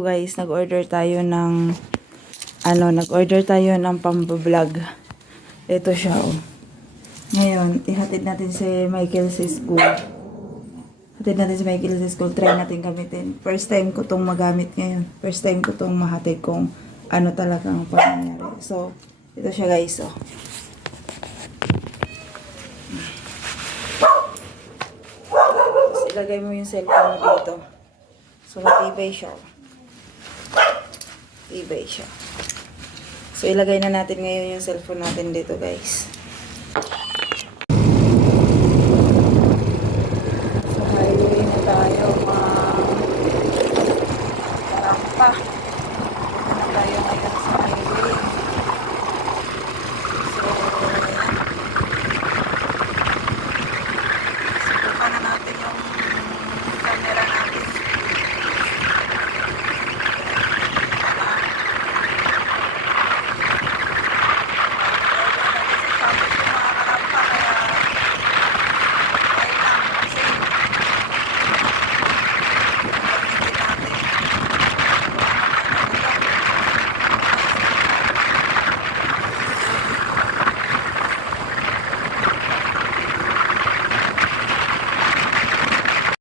guys, nag-order tayo ng ano, nag-order tayo ng pambablog. Ito siya oh. Ngayon, ihatid natin si Michael sa school. Hatid natin si Michael sa school. Try natin gamitin. First time ko tong magamit ngayon. First time ko tong mahatid kung ano talagang pangyayari. So, ito siya guys oh. Ilagay mo yung cellphone dito. So, matibay siya. Matibay siya. So, ilagay na natin ngayon yung cellphone natin dito, guys.